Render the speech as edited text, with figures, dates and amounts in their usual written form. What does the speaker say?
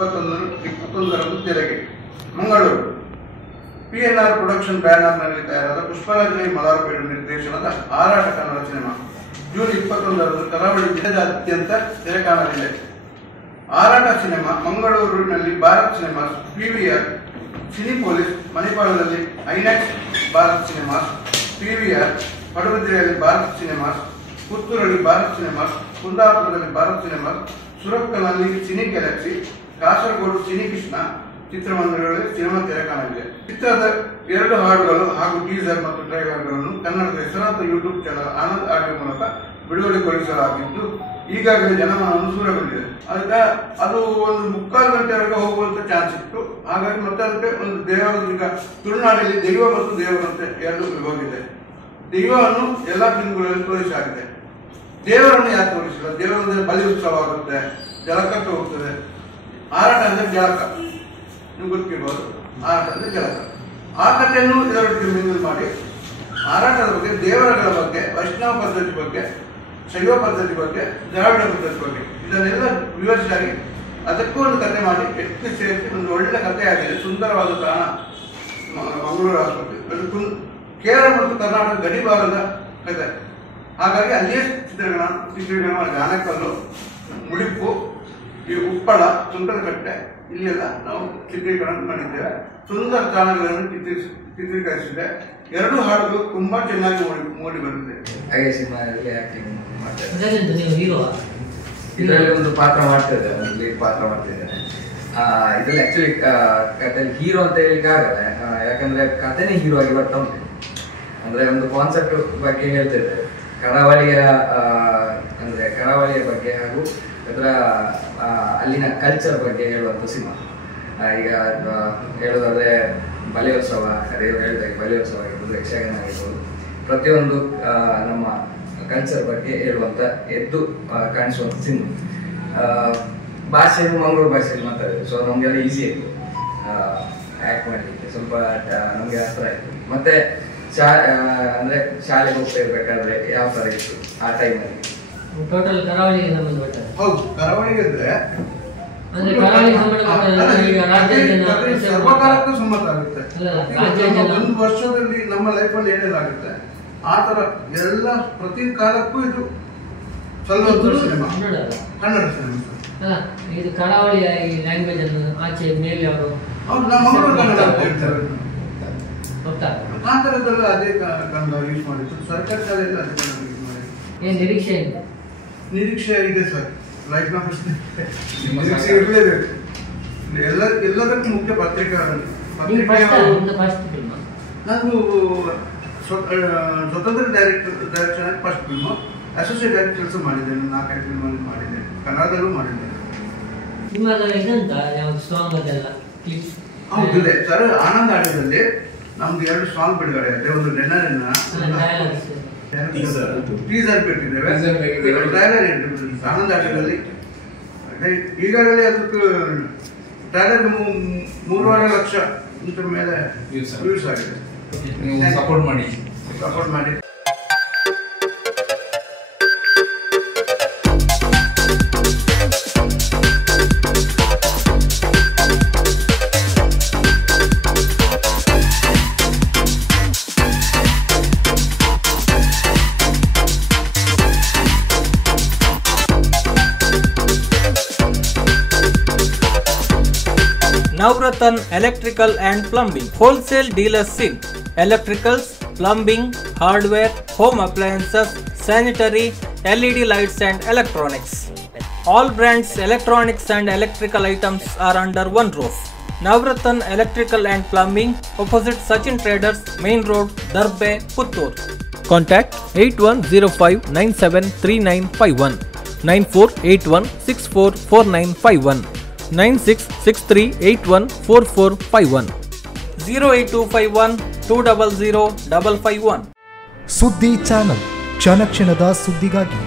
21ರಂದು ತೆರೆಗೆ. Mangaluru PNR production ಬ್ಯಾನರ್ನಲ್ಲಿ ತಯಾರಾದ ಪುಷ್ಪರಾಜ ಮಲಾರ್ಪೇಡು ನಿರ್ದೇಶನದ ಹಾರಾಟ ಕನ್ನಡ ಸಿನಿಮಾ ಜೂನ್ 21ರಂದು ಕರಾವಳಿ ಜಿಲ್ಲೆಯಾದ್ಯಂತ ತೆರೆ ಕಾಣಲಿದೆ. ಹಾರಾಟ ಸಿನಿಮಾ ಮಂಗಳೂರಿನಲ್ಲಿ ಭಾರತ್ ಸಿನಿಮಾಸ್, PVR ಸಿನಿಪೋಲಿಸ್, ಮಣಿಪಾಲದಲ್ಲಿ ಐನಾಕ್ಸ್ ಭಾರತ್ ಸಿನಿಮಾಸ್, PVR ಪಡುಬಿದ್ರೆಯಲ್ಲಿ ಭಾರತ್ ಸಿನಿಮಾಸ್, ಪುತ್ತೂರಲ್ಲಿ ಭಾರತ್ ಸಿನಿಮಾಸ್, ಕುಂದಾಪುರದಲ್ಲಿ ಭಾರತ್ ಸಿನಿಮಾಸ್, ಸುರತ್ಕಲ್ನಲ್ಲಿ cine galaxy, Kasaragod cine Krishna ಚಿತ್ರಮಂದಿರಗಳಲ್ಲಿ ಸಿನಿಮಾ ತೆರೆ ಕಾಣಲಿದೆ. ಚಿತ್ರದ 2 ಹಾಡುಗಳು ಹಾಗೂ ಟೀಸರ್ ಮತ್ತು ಟ್ರೈಲರ್ಗಳನ್ನು ಕನ್ನಡದ ಹೆಸರಾಂತ ಯೂಟ್ಯೂಬ್ ಚಾನಲ್ ಆನಂದ್ ಆಡಿಯೋ ಮೂಲಕ ಬಿಡುಗಡೆಗೊಳಿಸಲಾಗಿದ್ದು ಈಗಾಗಲೇ ಜನಮನ ಅನುಸೂರಗೊಂಡಿದೆ. ಅದಕ್ಕೆ ಅದು ಒಂದು 3/4 ಗಂಟೆವರೆಗೆ ಹೋಗುವಂತ ಚಾನ್ಸ್ ಇತ್ತು. ಹಾಗಾಗಿ ಮತ್ತೆ ಅದಕ್ಕೆ ಒಂದು ಈಗ ತುಳುನಾಡಲ್ಲಿ ದೈವ ಮತ್ತು ದೇವರಂತೆ 2 ವಿಭಾಗ ಇದೆ. ದೈವವನ್ನು ಎಲ್ಲಾ ಫಿಲ್ಮ್ಗಳಲ್ಲಿ ತೋರಿಸಲಾಗಿದೆ. ದೇವರನ್ನು ಯಾಕೆ ತೋರಿಸಿಲ್ಲ? ದೇವರ ಬಲಿ ಉತ್ಸವ ಆಗುತ್ತೆ, ಜಲಕಕ್ಕೆ ಹೋಗ್ತದೆ. ಹಾರಾಟ ಅಂದ್ರೆ ಜಲಕ, ನೀವು ಗೊತ್ತಿರ್ಬೋದು. ಹಾರಾಟ ಅಂದ್ರೆ ಜಲಕ. ಆ ಕಥೆಯನ್ನು ಇದರೊಟ್ಟಿಗೆ ಮಿಂಗಲ್ ಮಾಡಿ ಹಾರಾಟದ ಬಗ್ಗೆ, ದೇವರಗಳ ಬಗ್ಗೆ, ವೈಷ್ಣವ ಪದ್ಧತಿ ಬಗ್ಗೆ, ಶೈವ ಪದ್ಧತಿ ಬಗ್ಗೆ, ದ್ರಾವಿಡ ಪದ್ಧತಿ ಬಗ್ಗೆ ಇದನ್ನೆಲ್ಲ ವಿವರಿಸಲಾಗಿ ಅದಕ್ಕೂ ಒಂದು ಕಥೆ ಮಾಡಿ ಎತ್ತಿ ಸೇರಿಸಿ ಒಂದು ಒಳ್ಳೆ ಕಥೆ ಆಗಿದೆ. ಸುಂದರವಾದ ತಾಣ ಮಂಗಳೂರು ಆಸ್ಪತ್ರೆ, ಕೇರಳ ಮತ್ತು ಕರ್ನಾಟಕ ಗಡಿ ಭಾಗದ ಕಥೆ. ಹಾಗಾಗಿ ಅಲ್ಲಿಯೇ ಚಿತ್ರೀಕರಣ ಮಾಡಿ ಆನೆಕಲ್ಲು, ಮುಡಿಪು, ಈ ಉಪ್ಪಳ, ಸುಂದರಕಟ್ಟೆ ಇಲ್ಲೆಲ್ಲ ನಾವು ಚಿತ್ರೀಕರಣ ಮಾಡಿದ್ದೇವೆ. ಸುಂದರ ತಾಣಗಳನ್ನು ಚಿತ್ರೀಕರಿಸಿದೆ. 2 ಹಾಡುಗಳು ತುಂಬಾ ಚೆನ್ನಾಗಿ ಮೂಡಿ ಬಂದಿದೆ. ಇದರಲ್ಲಿ ಒಂದು ಪಾತ್ರ ಮಾಡ್ತಿದ್ದೆ, ಒಂದು ಲೀಡ್ ಪಾತ್ರ ಮಾಡ್ತಿದ್ದೇನೆ. ಇದ್ರಲ್ಲಿ ಆಕ್ಚುಲಿ ಕಥೆಯಲ್ಲಿ ಹೀರೋ ಅಂತ ಹೇಳಿಕ್ಕೆ ಆಗಲ್ಲ, ಯಾಕಂದ್ರೆ ಕಥೆನೇ ಹೀರೋ ಆಗಿ ಬರ್ತಾ ಉಂಟು. ಅಂದ್ರೆ ಒಂದು ಕಾನ್ಸೆಪ್ಟ್ ಬಗ್ಗೆ ಹೇಳ್ತಿದ್ದೆ, ಕರಾವಳಿಯ ಬಗ್ಗೆ ಹಾಗೂ ಅದರ ಅಲ್ಲಿನ ಕಲ್ಚರ್ ಬಗ್ಗೆ ಹೇಳುವಂಥ ಸಿನಿಮಾ. ಈಗ ಹೇಳೋದಾದ್ರೆ ಬಲಿಯೋತ್ಸವ, ಅದೇ ಹೇಳಿದಾಗ ಬಲಿಯೋತ್ಸವ ಆಗಿರ್ಬೋದು, ಯಕ್ಷಗಾನ ಆಗಿರ್ಬೋದು, ಪ್ರತಿಯೊಂದು ನಮ್ಮ ಕಲ್ಚರ್ ಬಗ್ಗೆ ಹೇಳುವಂಥ ಎದ್ದು ಕಾಣಿಸುವಂಥ ಸಿನಿಮಾ. ಭಾಷೆಯನ್ನು ಮಂಗಳೂರು ಭಾಷೆಯಲ್ಲಿ ಮಾತಾಡಿದ್ರು. ಸೊ ನಮಗೆಲ್ಲ ಈಸಿ ಆಯಿತು ಆ್ಯಕ್ಟ್ ಮಾಡಲಿಕ್ಕೆ, ಸ್ವಲ್ಪ ನಮಗೆ ಹತ್ರ ಆಯಿತು. ಮತ್ತೆ ಅಂದ್ರೆ ಶಾಲೆಗೆ ಹೋಗ್ತಾ ಇರ್ಬೇಕಾದ್ರೆ ಯಾವ ತರ ಇತ್ತು ಆ ಟೈಮಲ್ಲಿ? ಟೋಟಲ್ ಕರಾವಳಿಗೆ ಸಂಬಂಧಪಟ್ಟ. ಹೌದು, ಕರಾವಳಿಗೆ ಅಂದ್ರೆ ಸರ್ವಕಾಲಕ್ಕೂ ಸಂಬಂಧ ಆಗುತ್ತೆ. 1 ವರ್ಷದಲ್ಲಿ ನಮ್ಮ ಲೈಫಲ್ಲಿ ಏನೇನಾಗುತ್ತೆ ಆ ತರ ಎಲ್ಲ ಪ್ರತಿ ಕಾಲಕ್ಕೂ ಇದು ಸಲ್ಲುವಂತ ಸಿನಿಮಾ, ಕನ್ನಡ ಸಿನಿಮಾ. ಇದು ಕರಾವಳಿಯ ಈ ಲ್ಯಾಂಗ್ವೇಜ್ ಅನ್ನು ಆಚೆ ಮೇಲೆ ಅವರು ನಮ್ಮ ಮಂಗಳೂರು ಕನ್ನಡ ಅಂತ ಹೇಳ್ತಾರೆ. ಕಾಂತಾರದಲ್ಲೂ ಅದೇ ಕನ್ನಡ ಯೂಸ್ ಮಾಡಿತ್ತು, ಸರ್ಕಾರಿ ಶಾಲೆಯಲ್ಲಿ ಅದೇ ಕನ್ನಡ ಯೂಸ್ ಮಾಡಿತ್ತು. ನಿರೀಕ್ಷೆ ಇದೆ ಸರ್. ಲೈಫ್ ನ ನಿರೀಕ್ಷೆ ಇರಲೇಬೇಕು. ಎಲ್ಲದಕ್ಕೂ ಮುಖ್ಯ ಪತ್ರಿಕಾ. ನಾನು ಸ್ವತಂತ್ರ direction first film, associate director ಕೆಲಸ ಮಾಡಿದ್ದೇನೆ. 4-5 ಫಿಲ್ಮಲ್ಲಿ ಮಾಡಿದ್ದೇನೆ, ಕನ್ನಡದಲ್ಲೂ ಮಾಡಿದ್ದೇನೆ. ಹೌದಿದೆ ಸರ್. ಆನಂದ್ ಆಡಿಯೋದಲ್ಲಿ ನಮ್ದು 2 ಸಾಂಗ್ ಬಿಡುಗಡೆ ಆಗಿದೆ. ಒಂದು ಟೀಸರ್ ಬಿಟ್ಟಿದ್ದೇವೆ, ಟ್ರೈಲರ್ ಆನಂದ್ ಆಡಿಯೋದಲ್ಲಿ. ಈಗಾಗಲೇ ಅದಕ್ಕೆ ಟ್ರೈಲರ್ 3.5 ಲಕ್ಷ ಮೇಲೆ ವ್ಯೂಸ್ ಆಗಿದೆ. ಸಪೋರ್ಟ್ ಮಾಡಿ. Navrathan Electrical and Plumbing Wholesale Dealers in Electricals, Plumbing, Hardware, Home Appliances, Sanitary, LED Lights and Electronics. All brands electronics and electrical items are under one roof. Navrathan Electrical and Plumbing, opposite Sachin Traders, Main Road, Darbe, Puttur. Contact 8105973951, 9481644951. 9663814451, 08251 200 551. ಸುದ್ದಿ channel, ಕ್ಷಣ ಕ್ಷಣದ ಸುದ್ದಿಗಾಗಿ.